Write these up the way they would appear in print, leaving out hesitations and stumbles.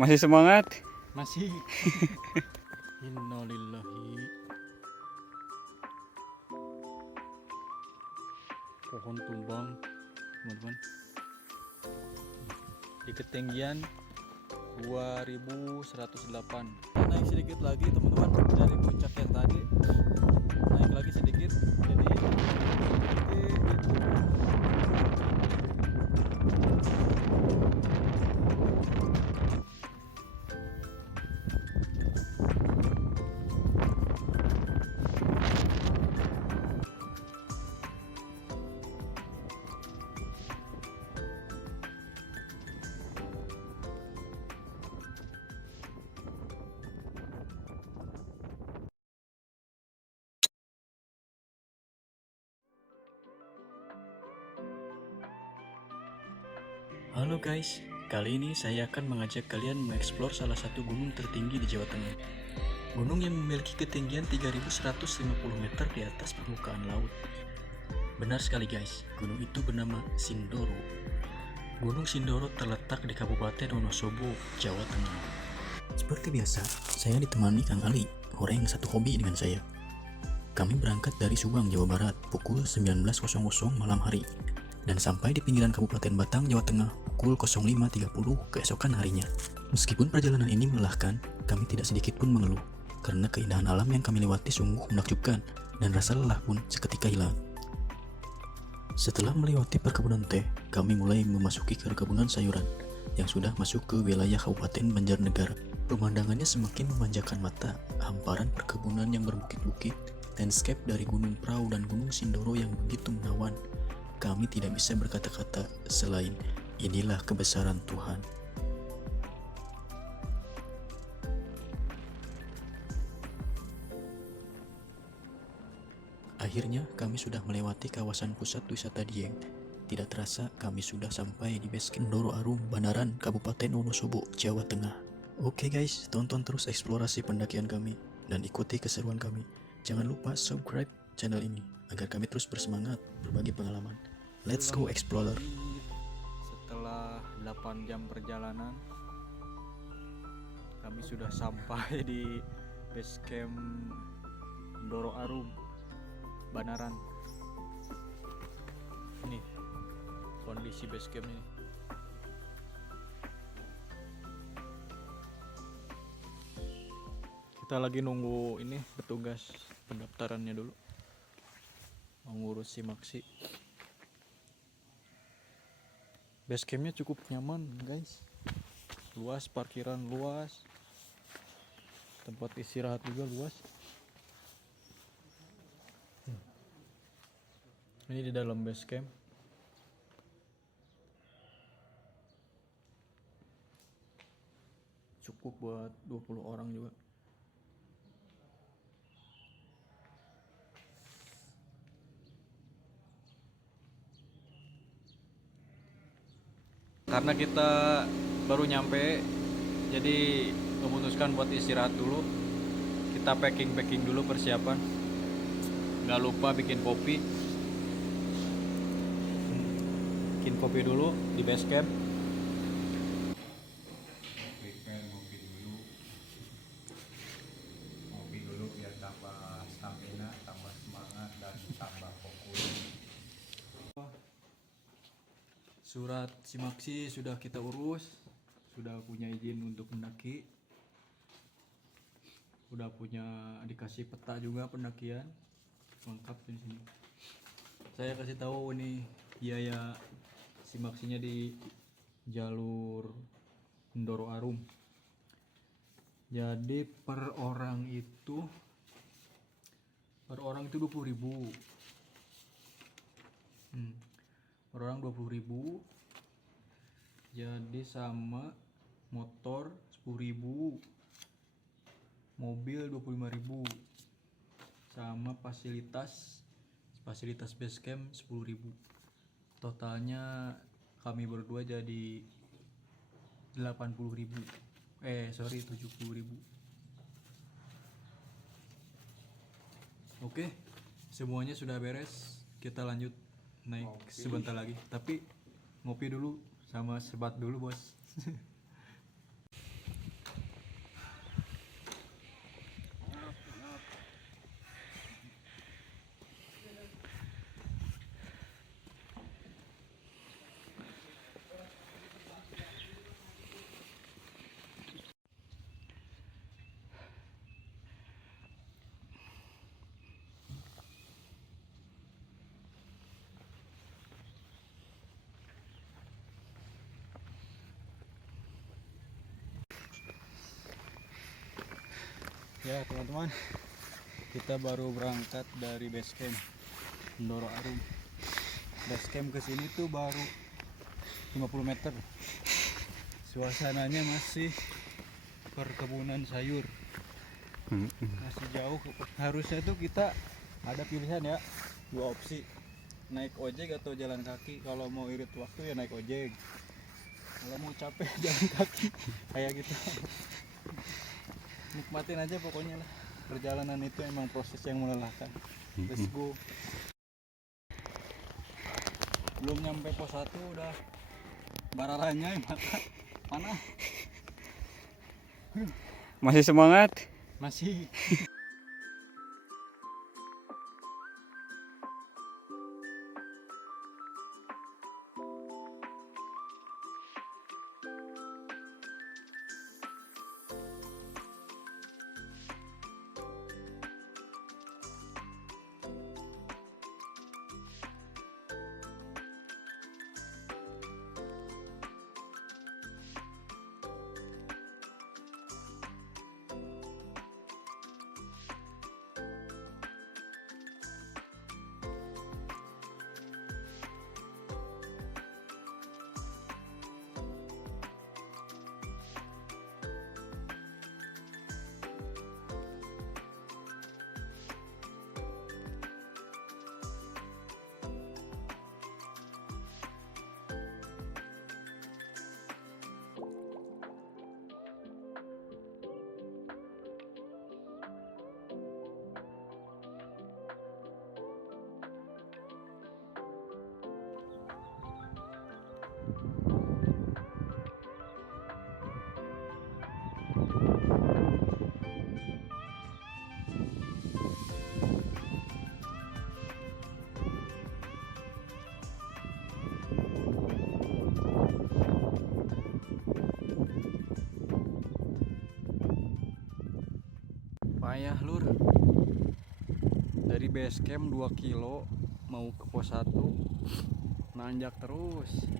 Masih semangat? Masih. Innalillahi. Pohon tumbang, teman-teman. Di ketinggian 2108. Naik sedikit lagi, teman-teman, dari puncak yang tadi. Naik lagi sedikit. Jadi halo guys, kali ini saya akan mengajak kalian mengeksplor salah satu gunung tertinggi di Jawa Tengah. Gunung yang memiliki ketinggian 3150 meter di atas permukaan laut. Benar sekali guys, gunung itu bernama Sindoro. Gunung Sindoro terletak di Kabupaten Wonosobo, Jawa Tengah. Seperti biasa, saya ditemani Kang Ali, orang yang satu hobi dengan saya. Kami berangkat dari Subang, Jawa Barat pukul 19.00 malam hari dan sampai di pinggiran Kabupaten Batang, Jawa Tengah pukul 05.30 keesokan harinya. Meskipun perjalanan ini melelahkan, kami tidak sedikit pun mengeluh karena keindahan alam yang kami lewati sungguh menakjubkan dan rasa lelah pun seketika hilang. Setelah melewati perkebunan teh, kami mulai memasuki perkebunan sayuran yang sudah masuk ke wilayah Kabupaten Banjarnegara. Pemandangannya semakin memanjakan mata, hamparan perkebunan yang berbukit-bukit, landscape dari Gunung Prau dan Gunung Sindoro yang begitu menawan. Kami tidak bisa berkata-kata selain inilah kebesaran Tuhan. Akhirnya kami sudah melewati kawasan pusat wisata Dieng. Tidak terasa kami sudah sampai di base camp Sindoro Arum, Banaran, Kabupaten Wonosobo, Jawa Tengah. Oke guys, tonton terus eksplorasi pendakian kami dan ikuti keseruan kami. Jangan lupa subscribe channel ini agar kami terus bersemangat berbagi pengalaman. Let's go explorer. Setelah 8 jam perjalanan, kami sudah sampai di base camp Sindoro Arum, Banaran. Ini kondisi base camp ini. Kita lagi nunggu ini petugas pendaftarannya dulu. Mau ngurus simaksi. Base campnya cukup nyaman guys. Luas, parkiran luas. Tempat istirahat juga luas. Ini di dalam base camp. Cukup buat 20 orang juga. Karena kita baru nyampe, jadi memutuskan buat istirahat dulu. Kita packing dulu persiapan. Nggak lupa bikin kopi. Bikin kopi dulu di base camp. Ngopi dulu biar tambah stamina, tambah semangat dan tambah fokus. Surat simaksi sudah kita urus, sudah punya izin untuk mendaki, udah punya dikasih peta juga pendakian lengkap di sini. Saya kasih tahu nih biaya simaksinya di jalur Sindoro Arum. Jadi per orang itu 20.000. Per orang 20.000. Jadi sama motor 10.000, mobil 25.000, sama fasilitas base camp 10.000. Totalnya kami berdua jadi 70.000. 70.000. Oke, semuanya sudah beres. Kita lanjut naik sebentar lagi. Tapi ngopi dulu sama sebat dulu bos. Ya teman-teman, kita baru berangkat dari base camp Ndoro Arum. Base camp ke sini tuh baru 50 meter. Suasananya masih perkebunan sayur. Masih jauh. Harusnya tuh kita ada pilihan ya, 2 opsi. Naik ojek atau jalan kaki. Kalau mau irit waktu ya naik ojek. Kalau mau capek jalan kaki kayak gitu. Nikmatin aja pokoknya lah. Perjalanan itu emang proses yang melelahkan. Let's go. Belum nyampe pos 1 udah bararanya mata panah. Masih semangat? Masih. Payah lur. Dari base camp 2 kilo mau ke pos 1 nanjak terus.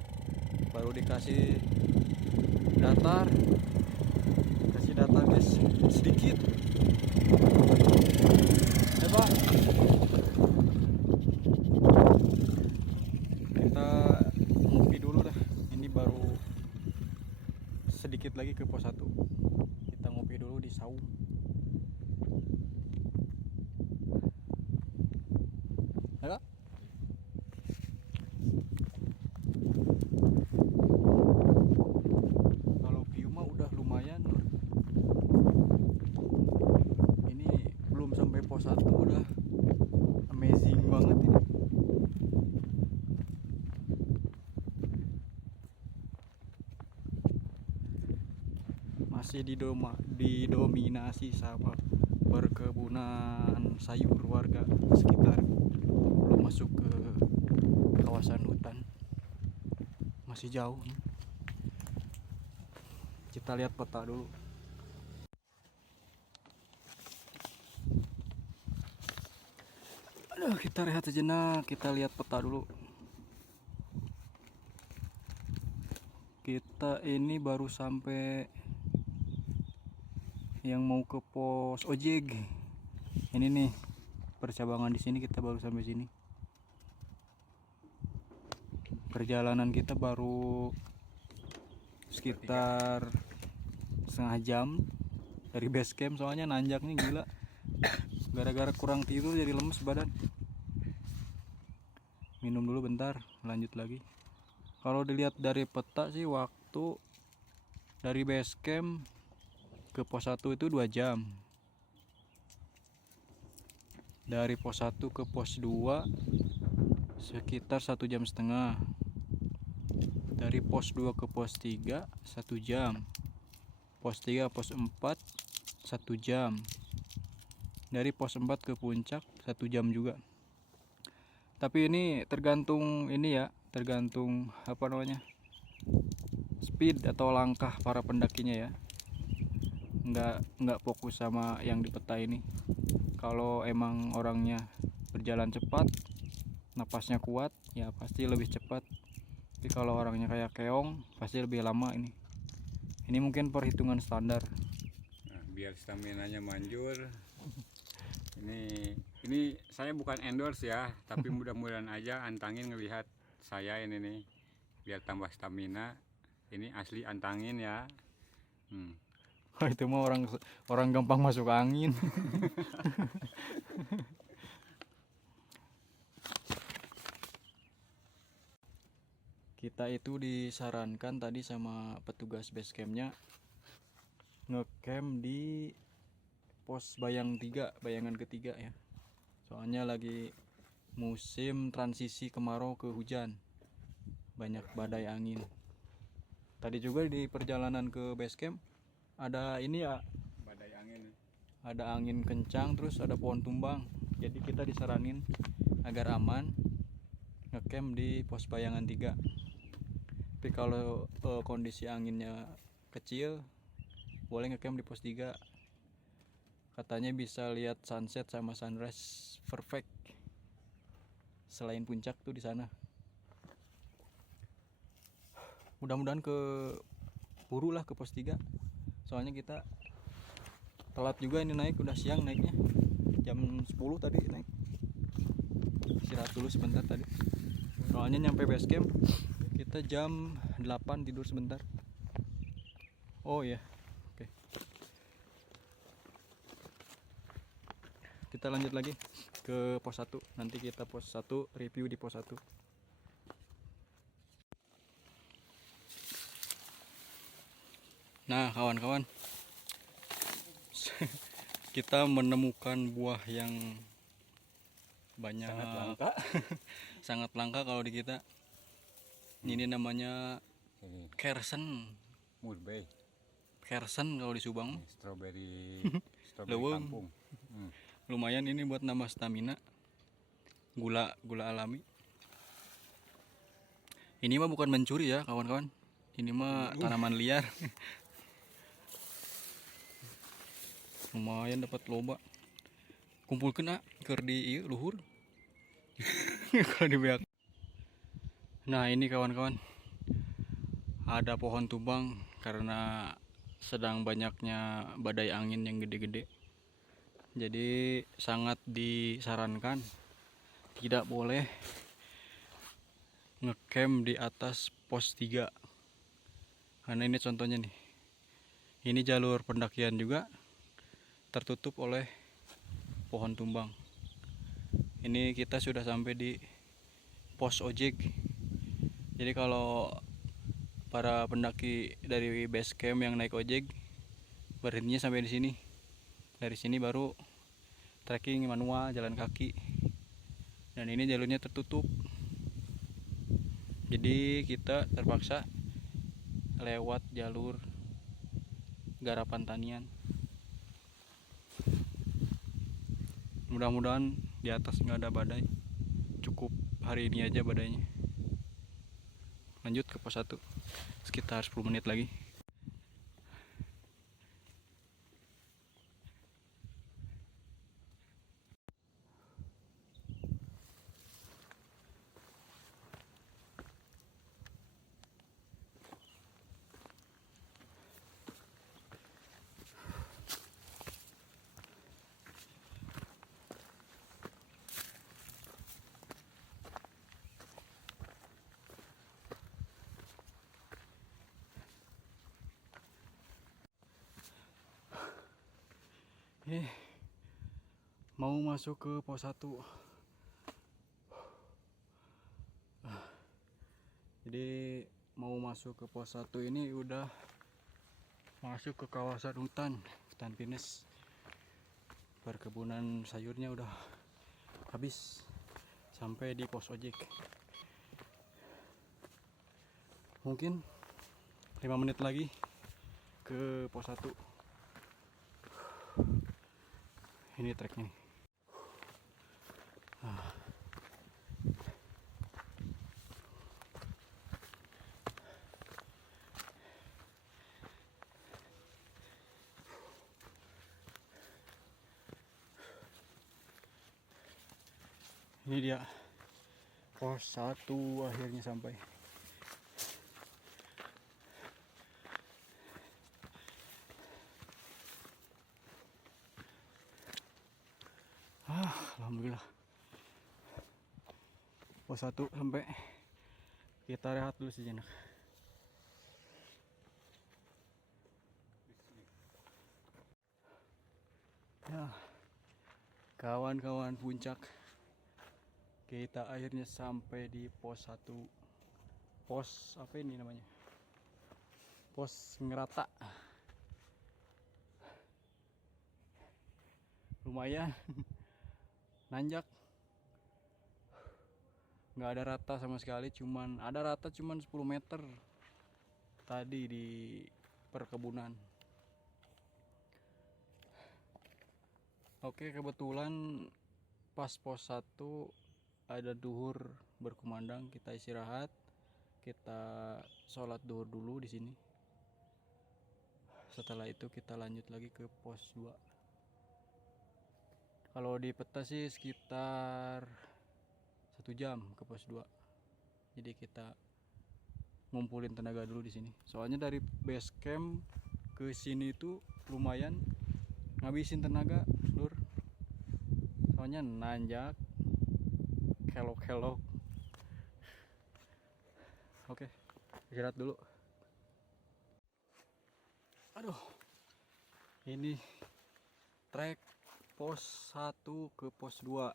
Baru dikasih datar. Kasih datar guys sedikit. Coba. Kita ngopi dulu dah. Ini baru sedikit lagi ke pos 1. Kita ngopi dulu di saung. Halo? Kalau view mah udah lumayan loh. Ini belum sampai pos 1 udah amazing banget ini. Masih didominasi sama perkebunan sayur warga sekitar, belum masuk ke kawasan hutan, masih jauh. Kita lihat peta dulu. Aduh, kita rehat sejenak, kita lihat peta dulu. Kita ini baru sampai yang mau ke pos ojek. Ini nih percabangan di sini, kita baru sampai sini. Perjalanan kita baru sekitar setengah jam dari base camp, soalnya nanjaknya gila. Gara-gara kurang tidur jadi lemes badan. Minum dulu bentar, lanjut lagi. Kalau dilihat dari peta sih waktu dari base camp ke pos 1 itu 2 jam. Dari pos 1 ke pos 2 sekitar 1,5 jam. Dari pos 2 ke pos 3 1 jam. Pos 3 pos 4 1 jam. Dari pos 4 ke puncak 1 jam juga. Tapi ini tergantung ini ya, tergantung apa namanya, speed atau langkah para pendakinya ya. Nggak fokus sama yang di peta ini. Kalau emang orangnya berjalan cepat, napasnya kuat, ya pasti lebih cepat. Tapi kalau orangnya kayak keong, pasti lebih lama ini. Ini mungkin perhitungan standar. biar staminanya manjur. Ini saya bukan endorse ya, tapi mudah-mudahan aja Antangin ngelihat saya ini nih, biar tambah stamina. Ini asli Antangin ya. Itu mah orang gampang masuk angin. Kita itu disarankan tadi sama petugas base campnya ngecamp di pos bayangan ketiga ya. Soalnya lagi musim transisi kemarau ke hujan, banyak badai angin. Tadi juga di perjalanan ke base camp ada ini ya, Badai angin. ada angin kencang, terus ada pohon tumbang. Jadi kita disaranin agar aman ngecamp di pos bayangan 3. Tapi kalau kondisi anginnya kecil, boleh ngecamp di pos 3. Katanya bisa lihat sunset sama sunrise perfect. Selain puncak tuh di sana. Mudah-mudahan buru lah ke pos 3. Soalnya kita telat juga ini naik, udah siang naiknya. Jam 10 tadi naik. Istirahat dulu sebentar tadi. Soalnya nyampe base camp kita jam 8 tidur sebentar. Oh iya. Oke. Kita lanjut lagi ke pos 1. Nanti kita pos 1 review di pos 1. Nah, kawan-kawan. Kita menemukan buah yang banyak, Sangat langka. sangat langka kalau di kita. Ini namanya kersen Murbei. Kersen kalau di Subang. Strawberry Leweng. kampung. Lumayan ini buat nambah stamina. Gula alami. Ini mah bukan mencuri ya kawan-kawan. Ini mah tanaman liar. Lumayan dapat loba. Kumpul kena keur di ieu luhur. Kalau di beak. Nah, ini kawan-kawan. Ada pohon tumbang karena sedang banyaknya badai angin yang gede-gede. Jadi sangat disarankan tidak boleh ngecamp di atas pos 3. Karena ini contohnya nih. Ini jalur pendakian juga tertutup oleh pohon tumbang. Ini kita sudah sampai di pos ojek. Jadi kalau para pendaki dari base camp yang naik ojek berhentinya sampai di sini. Dari sini baru trekking manual, jalan kaki. Dan ini jalurnya tertutup. Jadi kita terpaksa lewat jalur garapan tanian. Mudah-mudahan di atas nggak ada badai. Cukup hari ini aja badainya. Lanjut ke pos 1. Sekitar 10 menit lagi. Mau masuk ke pos 1. Jadi mau masuk ke pos 1 ini udah masuk ke kawasan hutan pinus. Perkebunan sayurnya udah habis sampai di pos ojek. Mungkin 5 menit lagi ke pos 1. Ini treknya nih. Ini dia pos 1 akhirnya sampai. pos 1 sampai kita rehat dulu sejenak. Ya, kawan-kawan puncak, kita akhirnya sampai di pos 1. Pos apa ini namanya? Pos Ngerata. Lumayan nanjak, nggak ada rata sama sekali, cuman ada rata cuman 10 meter tadi di perkebunan. Oke, kebetulan pas pos 1 ada duhur berkumandang, kita istirahat, kita sholat duhur dulu di sini. Setelah itu kita lanjut lagi ke pos 2. Kalau di peta sih sekitar 1 jam ke pos 2. Jadi kita ngumpulin tenaga dulu di sini. Soalnya dari base camp ke sini itu lumayan ngabisin tenaga, Lur. Soalnya nanjak, kelok-kelok. Oke, istirahat dulu. Aduh, ini trek pos 1 ke pos 2.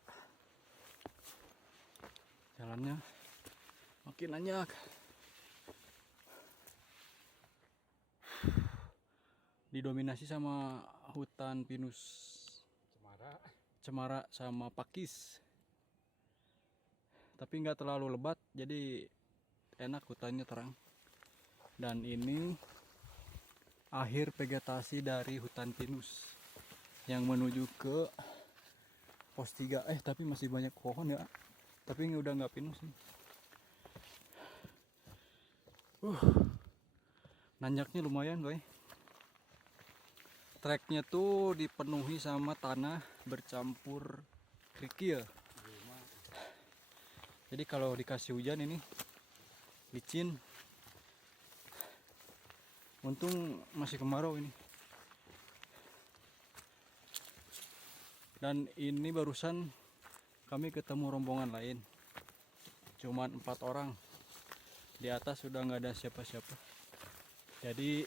Jalannya makin nanjak. Didominasi sama hutan pinus, cemara sama pakis. Tapi nggak terlalu lebat, jadi enak, hutannya terang. Dan ini akhir vegetasi dari hutan pinus yang menuju ke pos 3. Tapi masih banyak pohon ya. Tapi ini udah nggak pinus nih. Nanjaknya lumayan, boy. Treknya tuh dipenuhi sama tanah bercampur kerikil. Jadi kalau dikasih hujan ini licin. Untung masih kemarau ini. Dan ini barusan kami ketemu rombongan lain. Cuman 4 orang. Di atas sudah nggak ada siapa-siapa. Jadi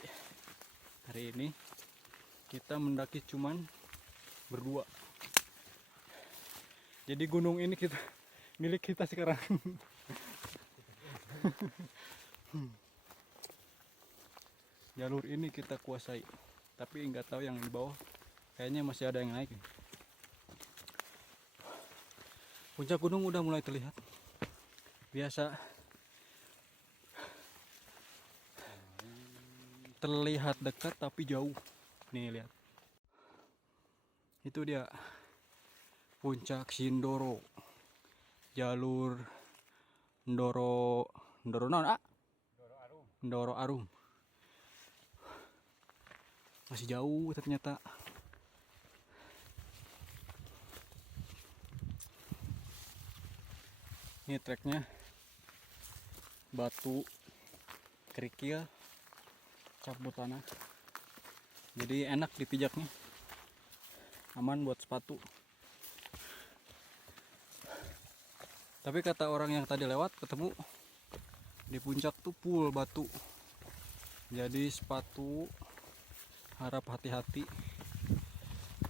hari ini kita mendaki cuman berdua. Jadi gunung ini milik kita sekarang. Jalur ini kita kuasai, tapi nggak tahu yang di bawah, kayaknya masih ada yang naik. Puncak gunung udah mulai terlihat. Biasa terlihat dekat tapi jauh. Nih lihat. Itu dia puncak Sindoro. Jalur Ndoro naon, Ndoro Arum. Masih jauh ternyata. Ini treknya batu kerikil campur tanah, jadi enak dipijaknya, aman buat sepatu. Tapi kata orang yang tadi lewat ketemu di puncak tuh full batu, jadi sepatu harap hati-hati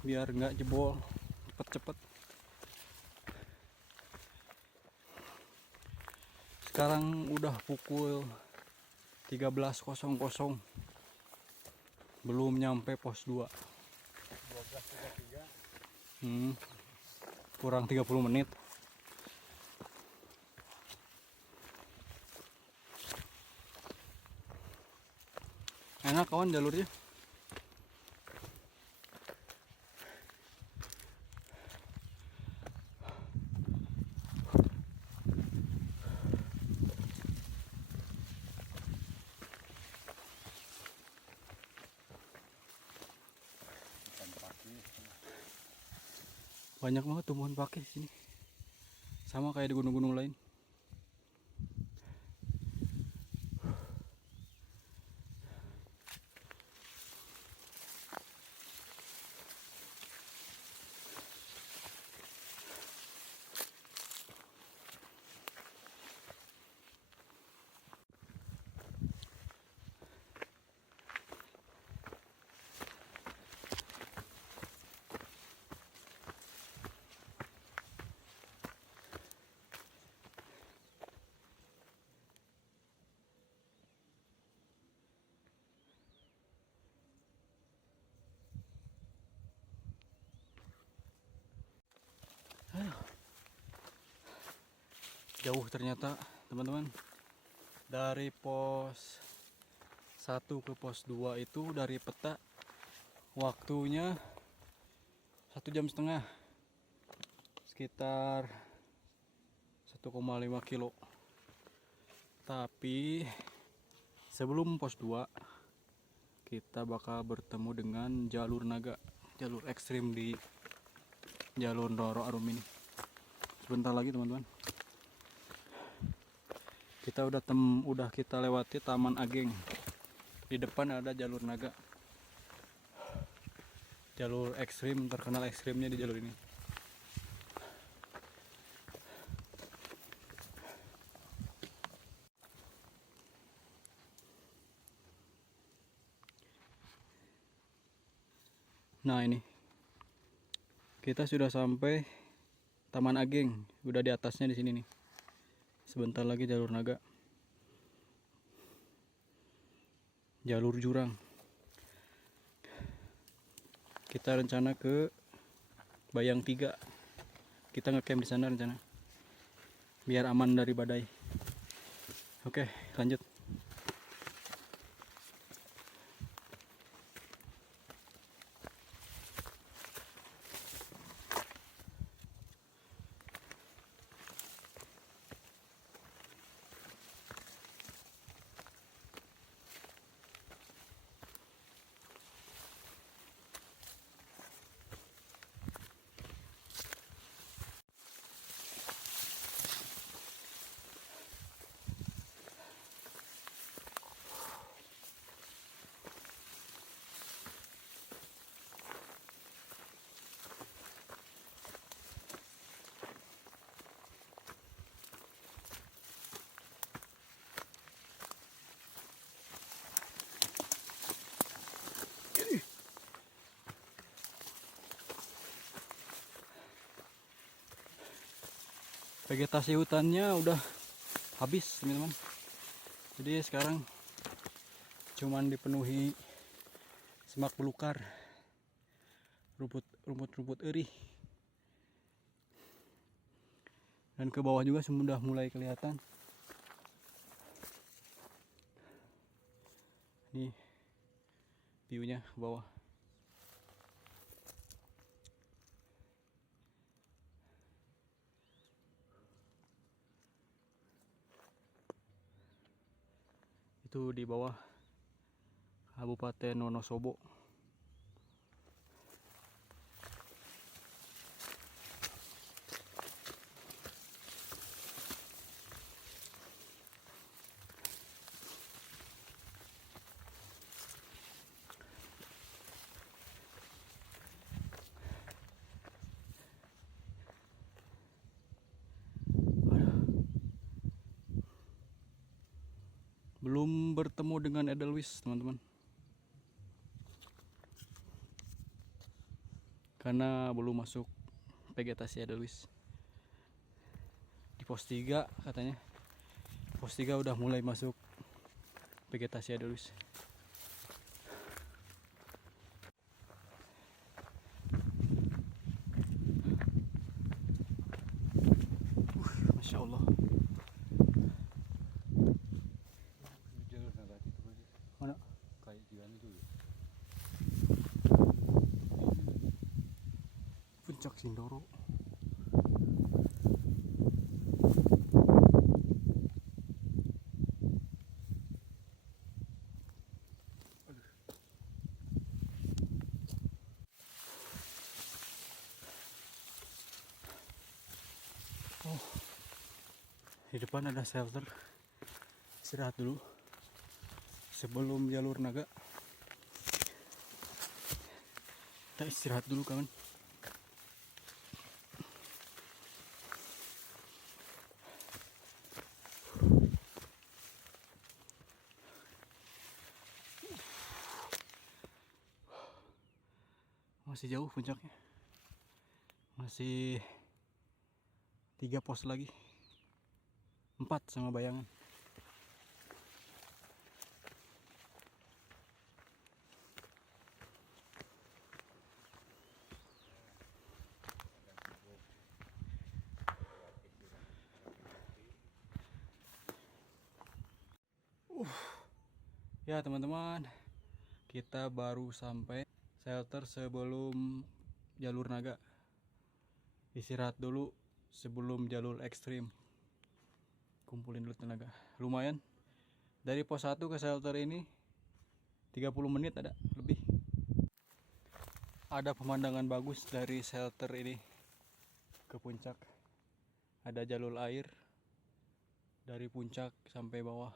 biar nggak jebol cepet-cepet. Sekarang udah pukul 13.00, belum nyampe pos 2. 12.33. Kurang 30 menit. Enak kawan jalurnya. Banyak banget tumbuhan pakis di sini. Sama kayak di gunung-gunung lain. Jauh ternyata teman-teman. Dari pos 1 ke pos 2 itu dari peta waktunya 1,5 jam, sekitar 1,5 kilo. Tapi sebelum pos 2 kita bakal bertemu dengan jalur naga, jalur ekstrim di jalur Ndoro Arum ini. Sebentar lagi teman-teman. Kita udah kita lewati Taman Ageng. Di depan ada jalur naga. Jalur ekstrim, terkenal ekstrimnya di jalur ini. Nah ini, kita sudah sampai Taman Ageng, udah di atasnya di sini nih. Sebentar lagi jalur naga, jalur jurang. Kita rencana ke Bayang 3. Kita ngecamp di sana rencana, biar aman dari badai. Oke, lanjut. Vegetasi hutannya udah habis teman-teman. Jadi sekarang cuman dipenuhi semak belukar, rumput-rumput erih. Dan ke bawah juga sudah mulai kelihatan. Ini view-nya ke bawah. Itu di bawah Kabupaten Wonosobo. Belum bertemu dengan Edelweiss teman-teman, karena belum masuk vegetasi Edelweiss. Di pos 3 katanya, pos 3 udah mulai masuk vegetasi Edelweiss. Masya Allah. Mana? Kayak jalan itu ya. Puncak Sindoro. Oh, di depan ada shelter. Istirahat dulu sebelum jalur naga. Kita istirahat dulu kawan. Masih jauh puncaknya, masih 3 pos lagi, 4 sama Bayangan. Ya teman-teman, kita baru sampai shelter sebelum jalur naga. Istirahat dulu sebelum jalur ekstrim. Kumpulin dulu tenaga. Lumayan. Dari pos 1 ke shelter ini 30 menit ada lebih. Ada pemandangan bagus dari shelter ini ke puncak. Ada jalur air dari puncak sampai bawah.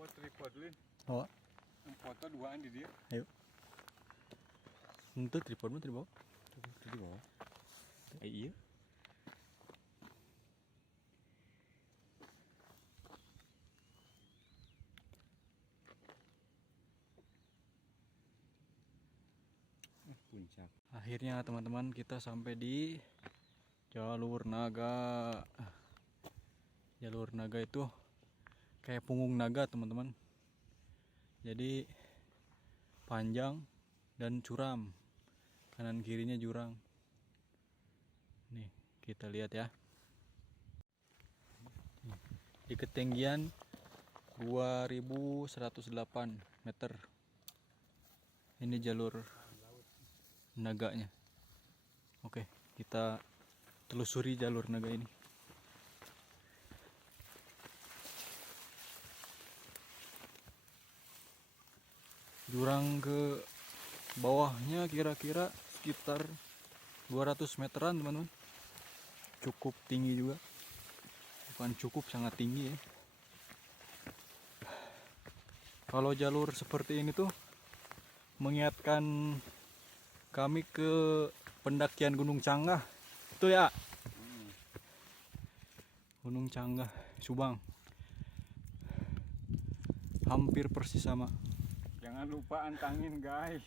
Buat tripod Lin. Oh, Foto duaan di dia. ayo. Itu tripodmu di bawah. Di bawah. Iya. Puncak. Akhirnya teman-teman kita sampai di jalur naga. Jalur naga itu kayak punggung naga teman-teman. Jadi panjang dan curam. Kanan kirinya jurang. Nih kita lihat ya. Di ketinggian 2108 meter. Ini jalur naganya. Oke, kita telusuri jalur naga ini. Jurang ke bawahnya kira-kira sekitar 200 meteran teman-teman. Cukup tinggi juga. Bukan cukup, sangat tinggi ya. Kalau jalur seperti ini tuh mengingatkan kami ke pendakian Gunung Canggah. Betul ya? Gunung Canggah, Subang. Hampir persis sama. Jangan lupa antangin guys.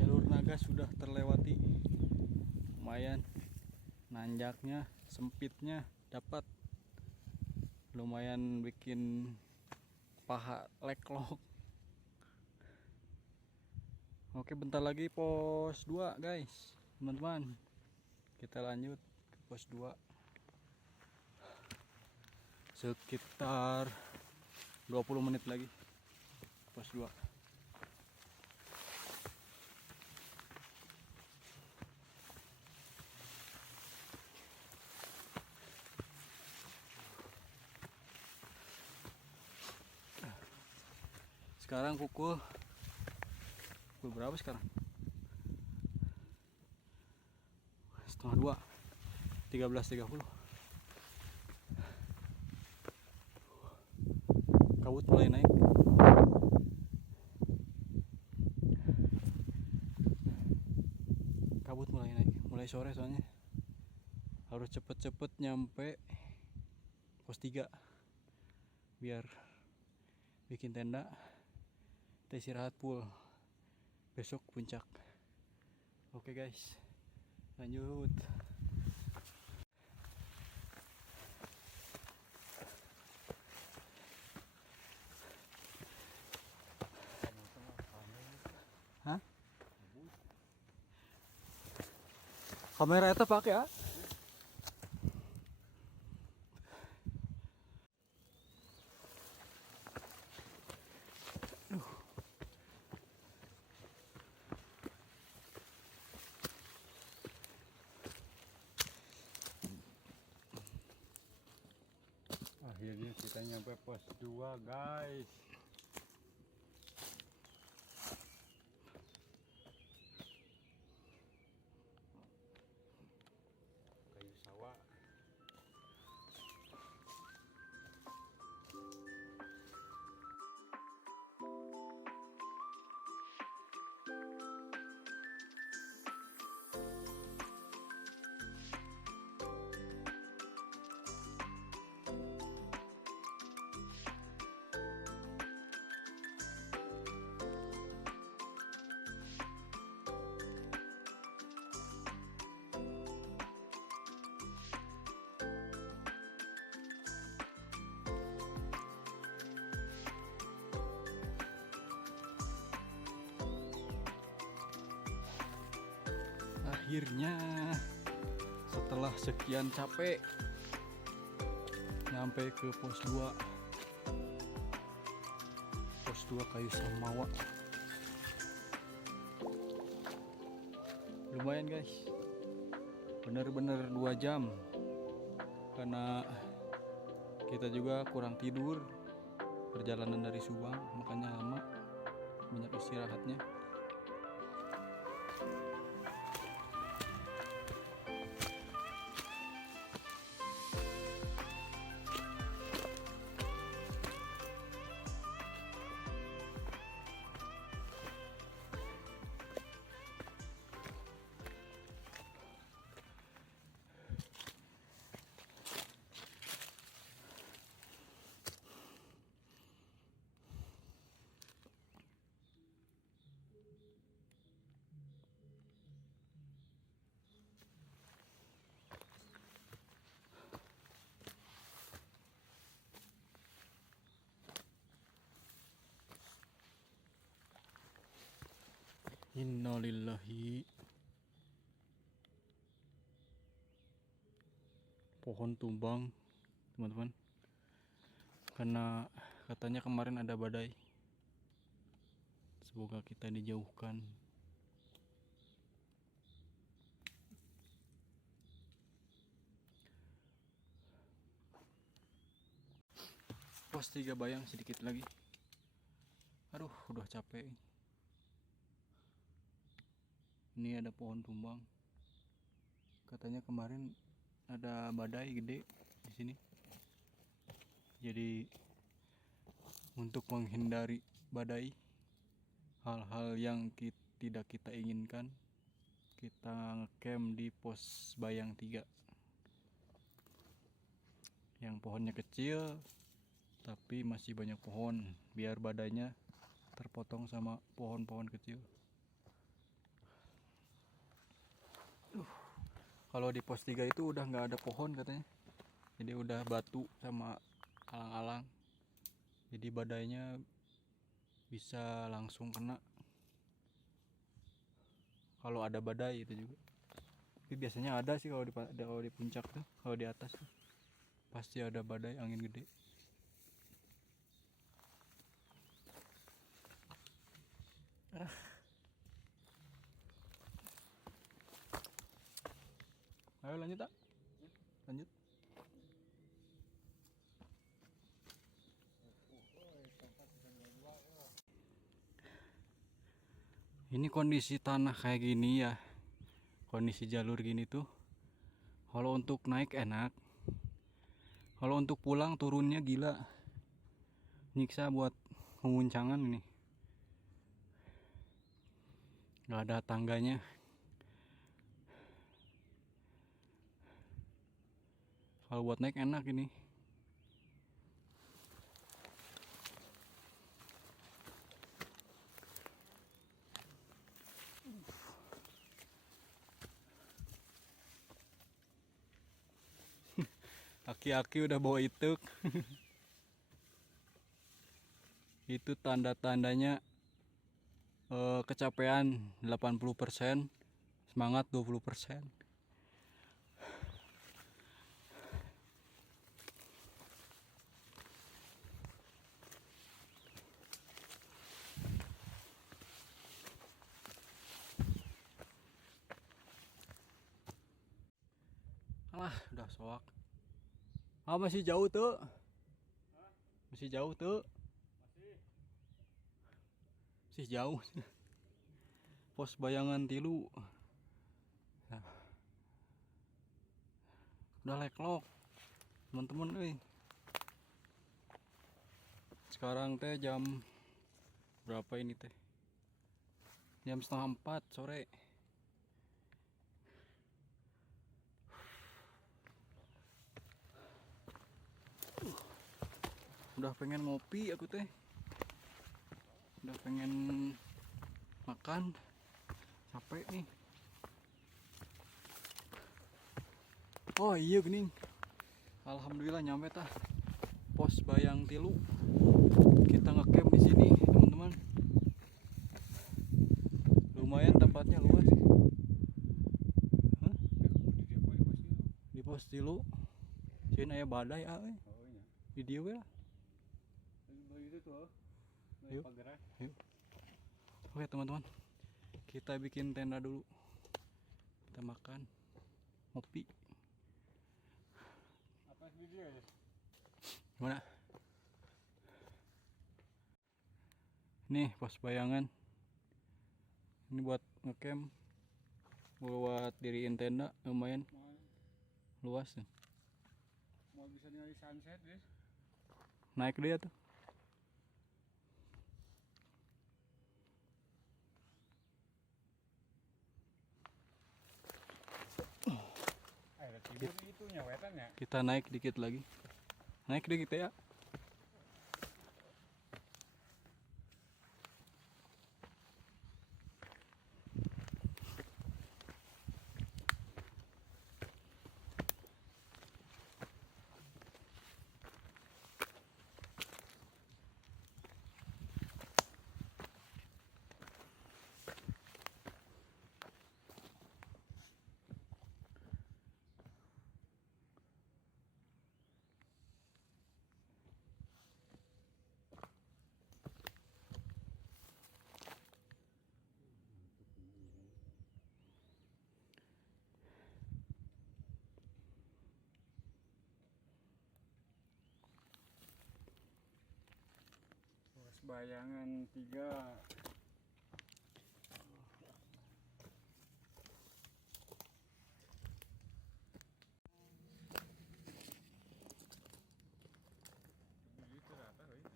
Jalur naga sudah terlewati. Lumayan nanjaknya, sempitnya dapat. Lumayan bikin paha leklok. Oke, bentar lagi pos 2 guys. Teman-teman, kita lanjut ke pos 2. Sekitar 20 menit lagi pos 2. Sekarang pukul berapa sekarang? Setengah 2, 13.30. Kabut mulai naik. Kabut mulai naik, mulai sore soalnya. Harus cepet-cepet nyampe pos 3 biar bikin tenda. Kita istirahat full. Besok puncak. Oke guys, lanjut. Hah? Kamera itu pakai ya? Akhirnya kita nyampe pos 2 guys. Akhirnya setelah sekian capek nyampe ke pos 2 Kayu Samawa. Lumayan guys, bener-bener 2 jam karena kita juga kurang tidur perjalanan dari Subang, makanya lama, banyak istirahatnya. Innalillahi. Pohon tumbang teman-teman, karena katanya kemarin ada badai. Semoga kita dijauhkan. Pos 3 Bayang sedikit lagi. Aduh, udah capek. Ini ada pohon tumbang. Katanya kemarin ada badai gede di sini. Jadi untuk menghindari badai, hal-hal yang tidak kita inginkan, kita ngecamp di pos Bayang 3 yang pohonnya kecil tapi masih banyak pohon, biar badainya terpotong sama pohon-pohon kecil. Kalau di pos 3 itu udah nggak ada pohon katanya, jadi udah batu sama alang-alang, jadi badainya bisa langsung kena kalau ada badai itu juga. Tapi biasanya ada sih kalau di puncak tuh, kalau di atas tuh pasti ada badai angin gede. Ayo lanjut tak? Lanjut. Ini kondisi tanah kayak gini ya, kondisi jalur gini tuh, kalau untuk naik enak, kalau untuk pulang turunnya gila, nyiksa buat menguncangan ini, nggak ada tangganya. Kalau buat naik enak ini. Aki-aki udah bawa ituk. Itu tanda-tandanya kecapean 80%, semangat 20%. Alah, udah soak. Masih jauh tuh. Masih jauh tuh. Masih jauh. Pos Bayangan 3. Nah. Udah leklok. Teman-teman euy. Sekarang teh jam berapa ini teh? Jam 3:30 sore. Udah pengen ngopi aku teh, udah pengen makan, capek nih. Oh iya gening, alhamdulillah nyampe tah pos Bayang 3. Kita ngecamp di sini teman-teman. Lumayan tempatnya luas. pos tilu cina aya badai Oh iya. di dieu we lah. Begitu tuh. Yuk. Pageran. Oke teman-teman, kita bikin tenda dulu, kita makan, ngopi. Apa video ya? Gimana? Nih pos bayangan, ini buat ngecamp, buat diriin tenda, lumayan luas nih. Mau bisa nyari sunset guys. Naik dia tuh. Ada timur itu nyawetan ya. Kita naik dikit lagi, naik dikit ya. Pos bayangan 3. Begitu rata euy.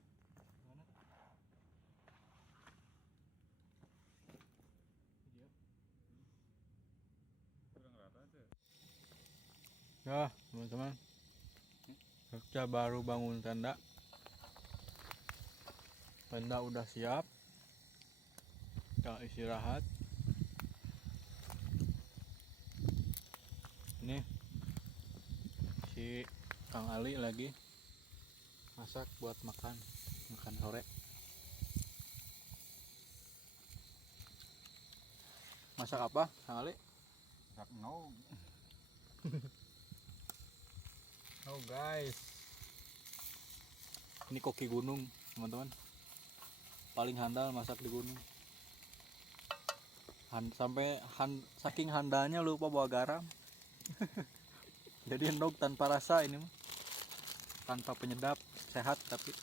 Kurang rata tuh. Ya teman-teman, kita baru bangun tenda. Tenda udah siap, kita istirahat. Ini si Kang Ali lagi masak buat makan sore. Masak apa Kang Ali? Sak no. Oh guys, ini koki gunung teman-teman, paling handal masak di gunung. Saking handalnya lupa bawa garam. Jadi endog tanpa rasa ini mah, tanpa penyedap, sehat tapi.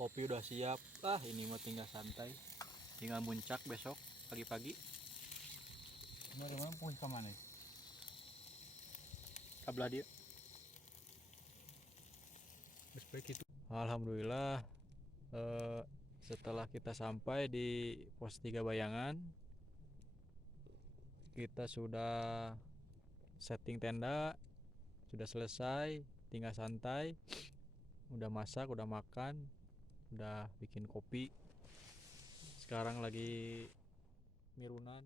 Kopi udah siap lah, ini mah tinggal santai, tinggal muncak besok pagi-pagi. Kemarin puih ke mana? Kabelah dia. Alhamdulillah, setelah kita sampai di pos 3 Bayangan, kita sudah setting tenda, sudah selesai, tinggal santai. Udah masak, udah makan, udah bikin kopi. Sekarang lagi mirunan.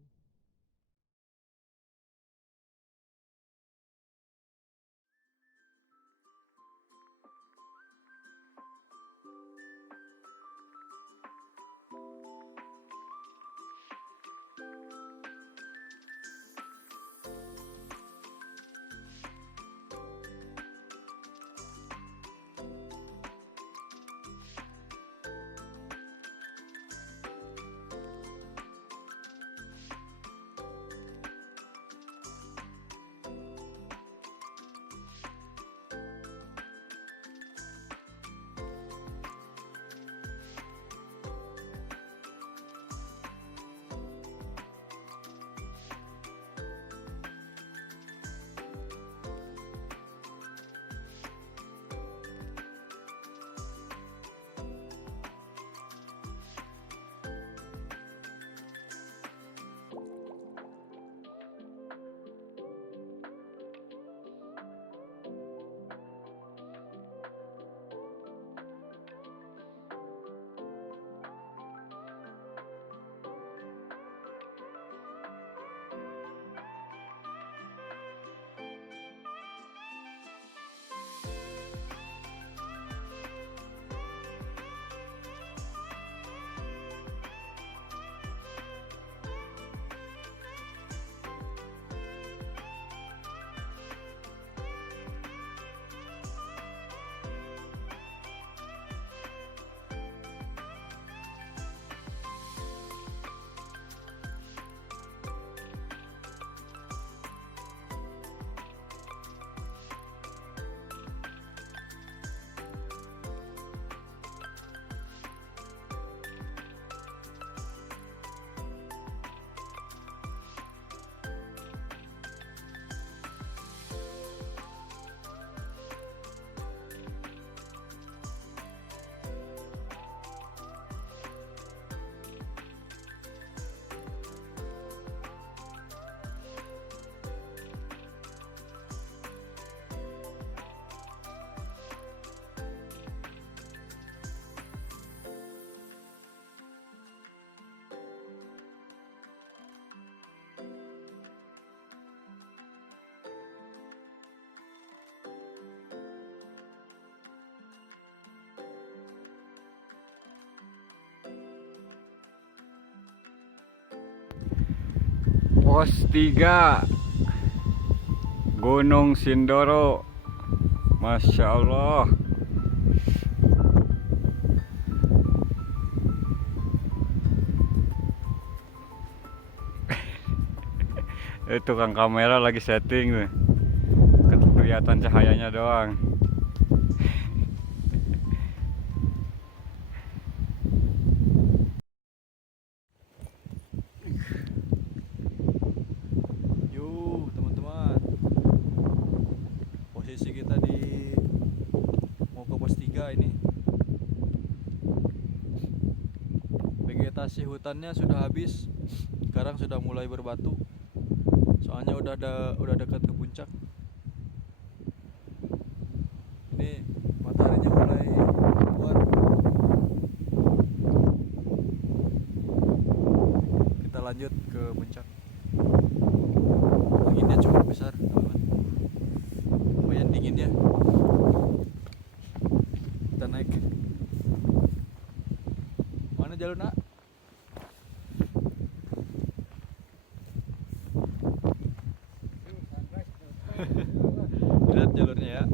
Pos 3 Gunung Sindoro. Masya Allah. Tukang kamera lagi setting tuh. Kelihatan cahayanya doang. Yuk teman-teman, posisi kita di mau ke pos 3 ini. Vegetasi hutannya sudah habis, sekarang sudah mulai berbatu. Soalnya udah dekat ke puncak. Ini mataharinya mulai kuat. Kita lanjut ke puncak. Anginnya cukup besar, teman-teman. Lumayan dingin ya. Kita naik. Mana jalur nak? Lihat jalurnya ya.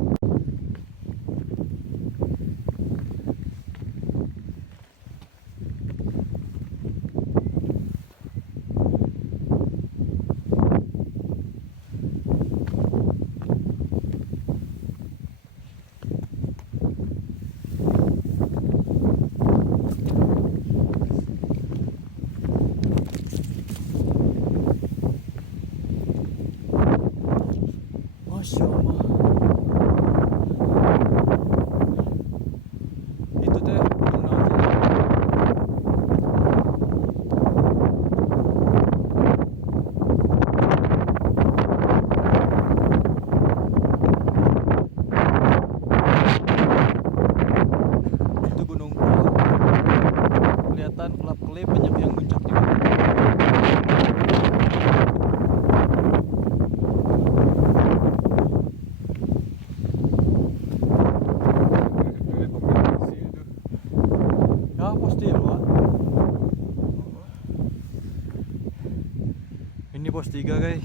Masya Allah. Itu teh gunung naon sih? Itu gunung Purwo. Kelihatan kelap-kelip banyak yang muncul juga. Ya pasti Pak. Ini pos 3 guys.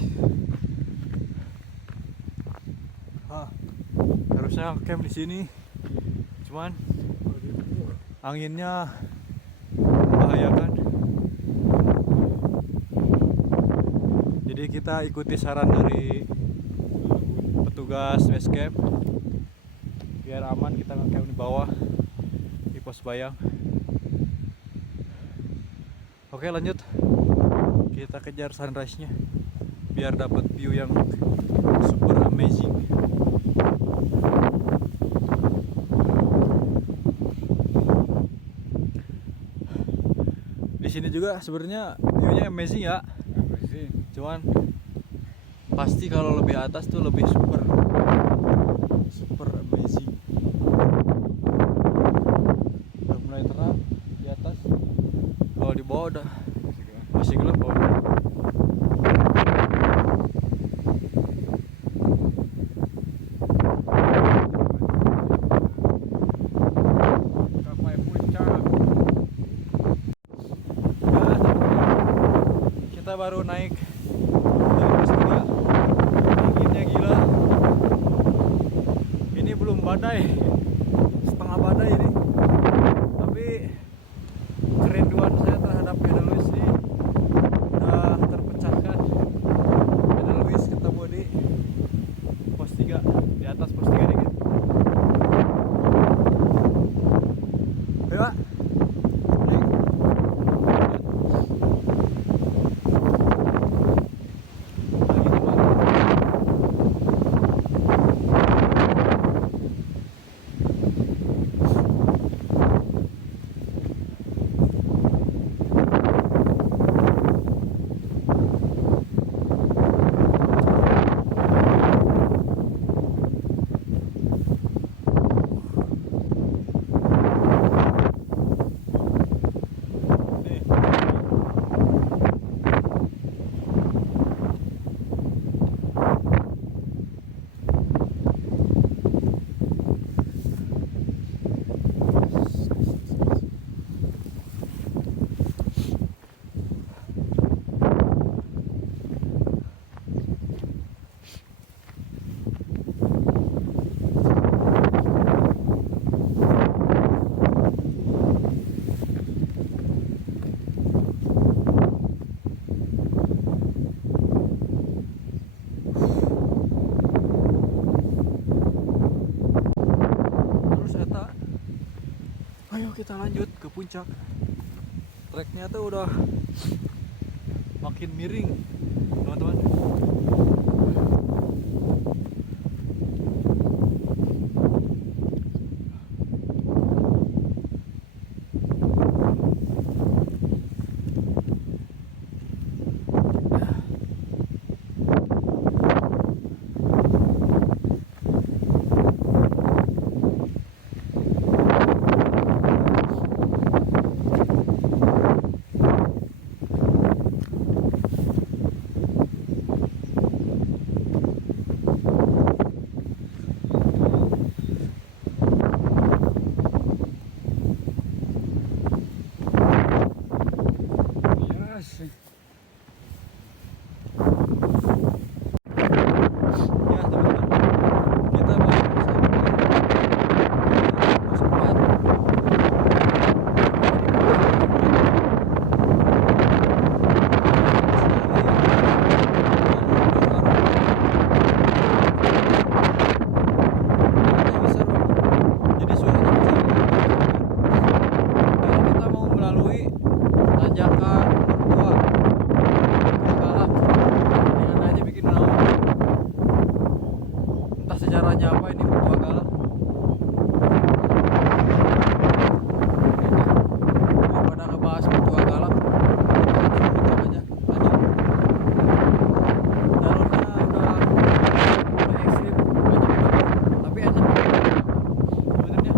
Harusnya camp di sini. Cuman anginnya membahayakan. Jadi kita ikuti saran dari petugas base camp. Biar aman kita ngecamp di bawah di pos bayang. Oke lanjut, kita kejar sunrise-nya biar dapat view yang super amazing. Di sini juga sebenarnya view-nya amazing ya. Cuman pasti kalau lebih atas tuh lebih super amazing. Udah mulai terang di atas. Kalau di bawah udah masih gelap bawah. Sampai puncak. Kita baru naik dari pos 3. Anginnya gila. Ini belum badai, setengah badai ini. Tapi kerinduan saya terhadap pedal wheels ini udah terpecahkan. Pedal wheels ketemu di pos 3, di atas pos 3 dikit. Ayo Pak, naik. Lagi teman. kita lanjut ke puncak. Treknya tuh udah makin miring, teman-teman. Sejarahnya apa ini Mertua Galak? Pada ngebahas Mertua Galak, kita aja lanjut. Jalurnya udah mulai ekstrim, tapi enak sebenarnya.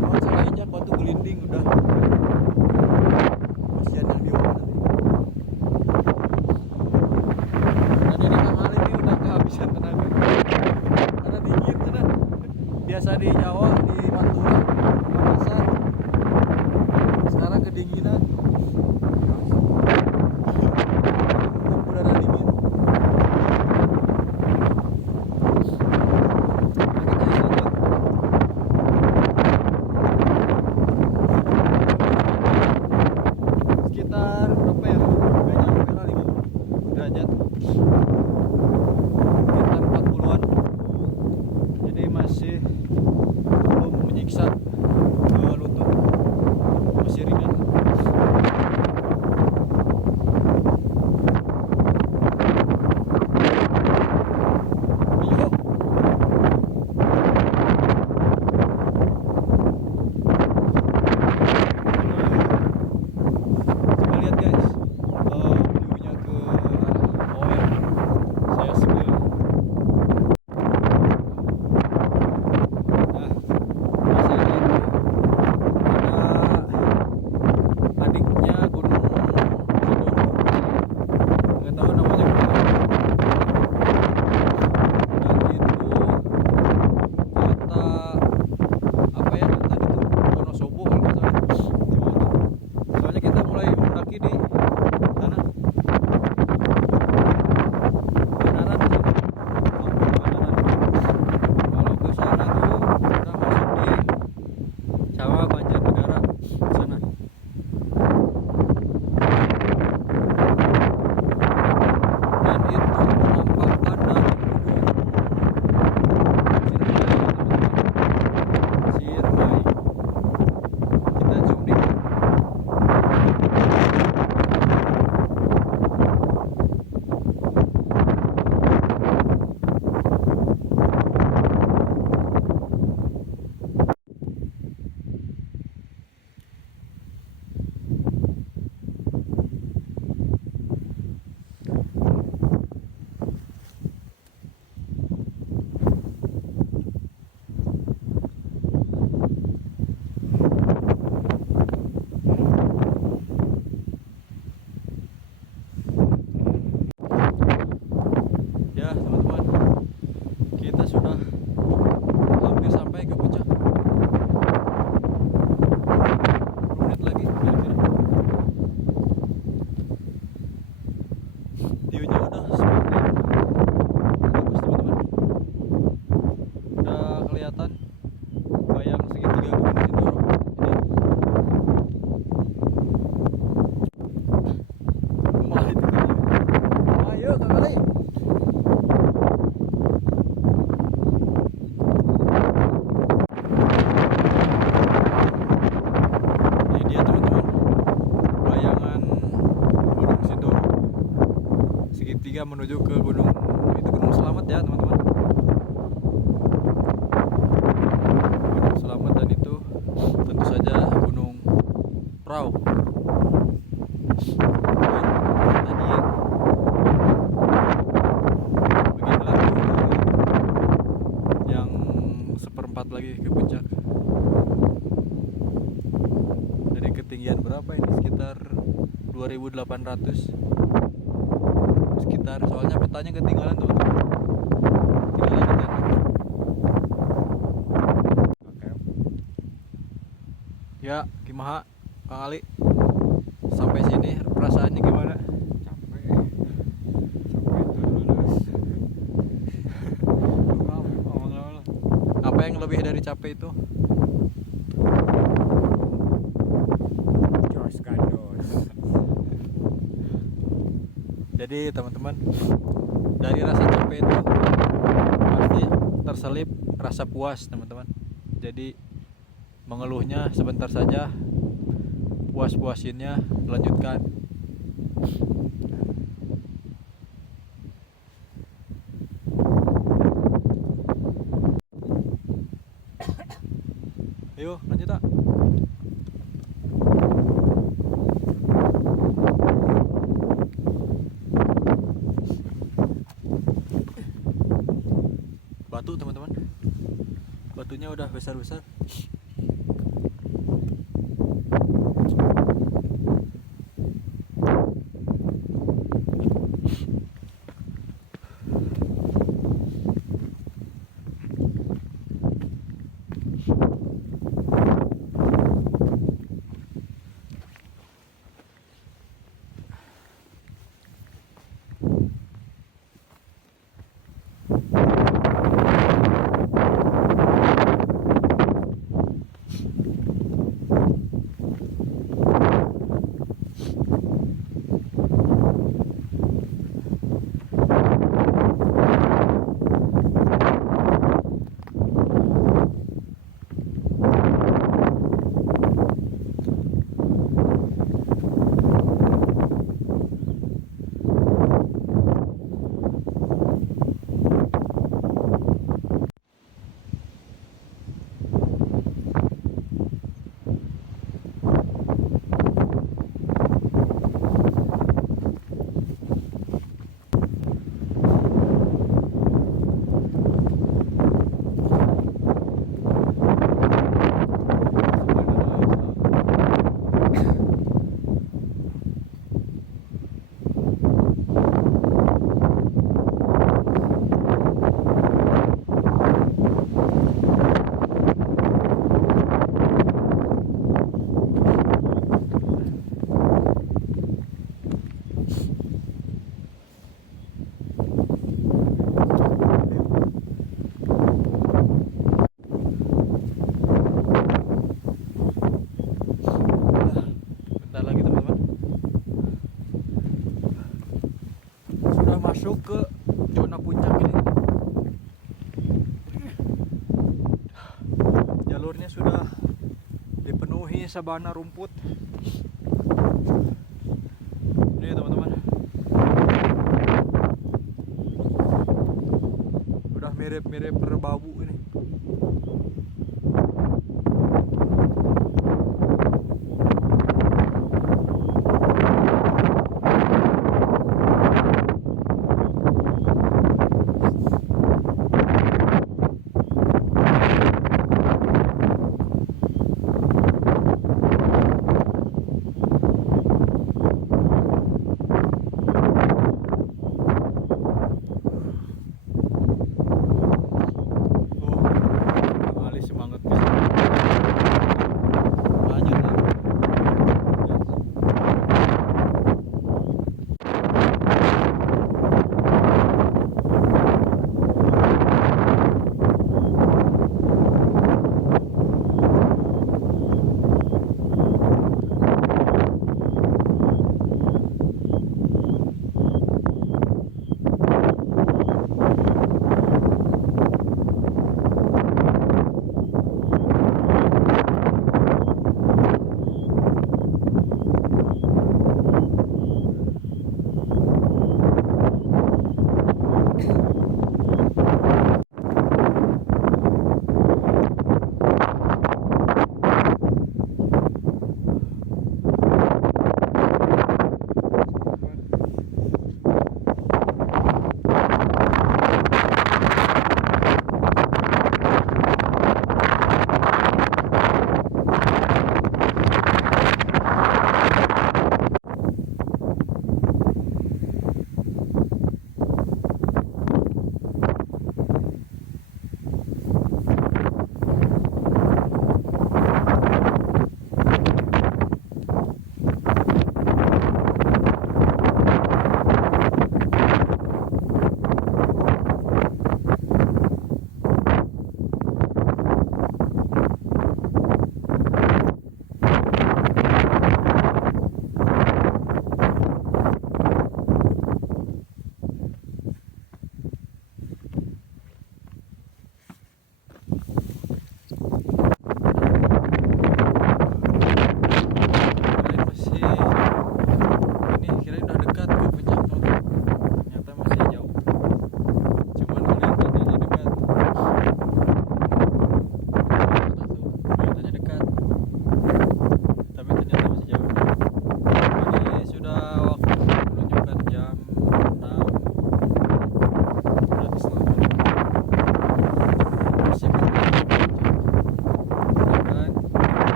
Kalau salah injak batu gelinding udah kasihan yang diomong nanti. Dan ini Kang Ali ini udah kehabisan tenaga. Biasa di Jawa, di Pantura, panasan. Sekarang kedinginan. Udara dingin. Sekitar berapa ya? Kayaknya hampir 50 derajat. Sekitar 40-an. Jadi masih belum menyiksa ke lutut, masih ringan. Ayo. Coba lihat guys, view-nya ke arah Owen. Saya spill. menuju ke gunung, itu Gunung Selamat ya teman-teman. Gunung Selamat, dan itu tentu saja Gunung Prau. Dan tadi beginilah yang seperempat lagi ke puncak. Dari ketinggian berapa ini? Sekitar 2800 sekitar, soalnya petanya ketinggalan tuh, ketinggalan petanya. Ya gimana Kang Ali, sampai sini perasaannya gimana? Capek itu lulus. Apa yang lebih dari capek itu? Jos gandos. Jadi teman-teman, dari rasa capek itu pasti terselip rasa puas teman-teman. Jadi mengeluhnya sebentar saja, puas-puasinnya lanjutkan. Ayo lanjut tak? Batu teman-teman, batunya udah besar-besar. Masuk ke zona puncak ini. Jalurnya sudah dipenuhi sabana rumput. Ini teman-teman, udah mirip-mirip perbabu ini.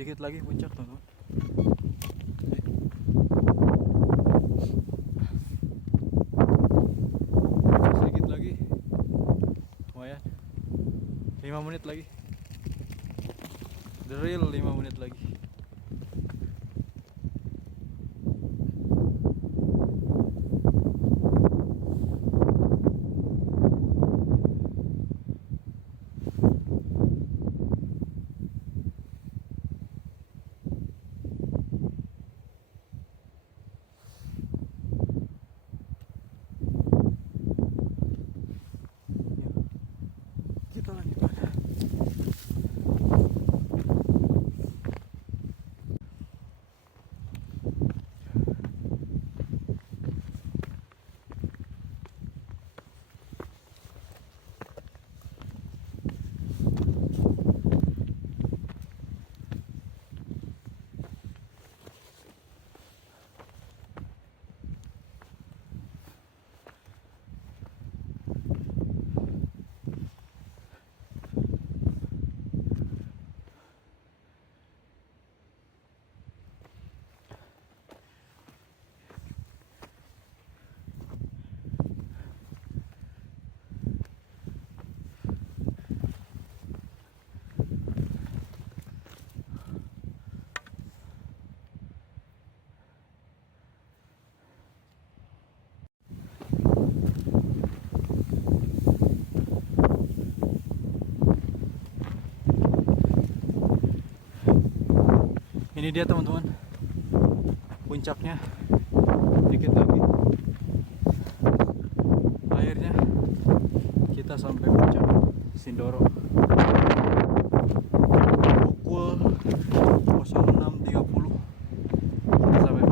Sedikit lagi puncak teman-teman. Sedikit lagi. Lumayan. 5 menit lagi. The real 5 menit lagi. Kita lanjutkan. Ini dia teman-teman, puncaknya. Dikit lagi akhirnya kita sampai puncak Sindoro pukul 06.30 kita sampai.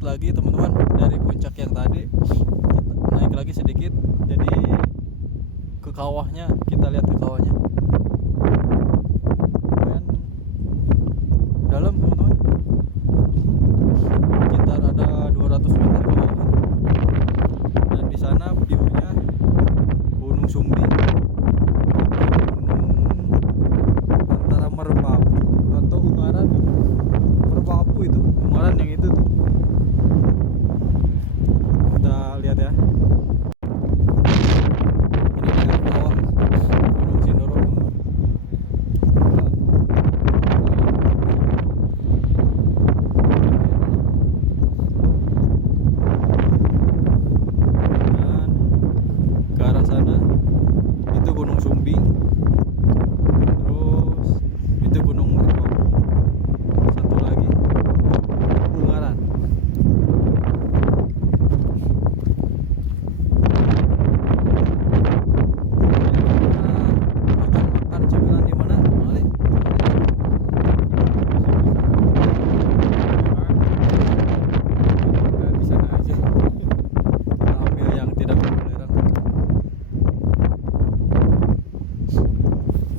lanjut lagi teman-teman dari puncak yang tadi, kita naik lagi sedikit, jadi ke kawahnya, kita lihat ke kawahnya. Lumayan dalam teman-teman, sekitar ada 200 meter ke bawah. Dan di sana view-nya Gunung Sumbi, gunung antara Merbabu atau Ungaran. Merbabu itu Ungaran yang itu tuh. Kita lihat ya, ini daerah bawah Gunung Sindoro teman-teman. Dan ke arah sana itu Gunung Sumbi, terus itu Gunung Merbabu, satu lagi Ungaran. Makan cemilan di mana, Ali? Kita di sana aja. Kita ambil yang tidak berbelerang.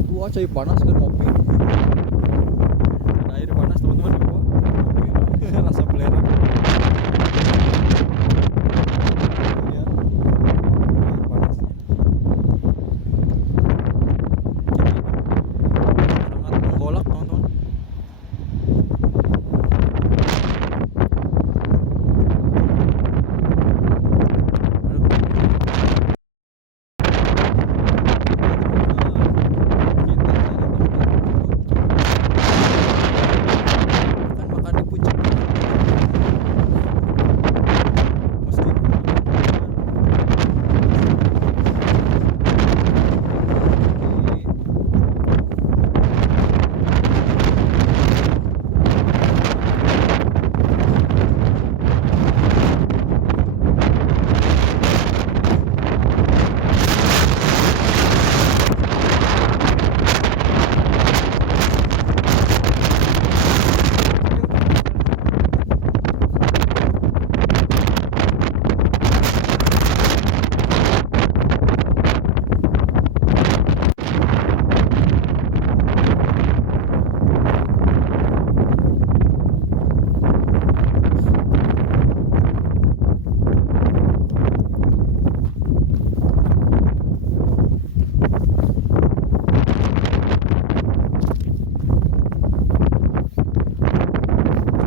Tuh cuy, panas kan ngopi. Ada air panas teman-teman di bawah. Ngopi. Rasa belerang. Lihat. Panasnya. Sangat menggolak teman-teman. Makan di puncak.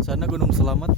Sana Gunung Selamat.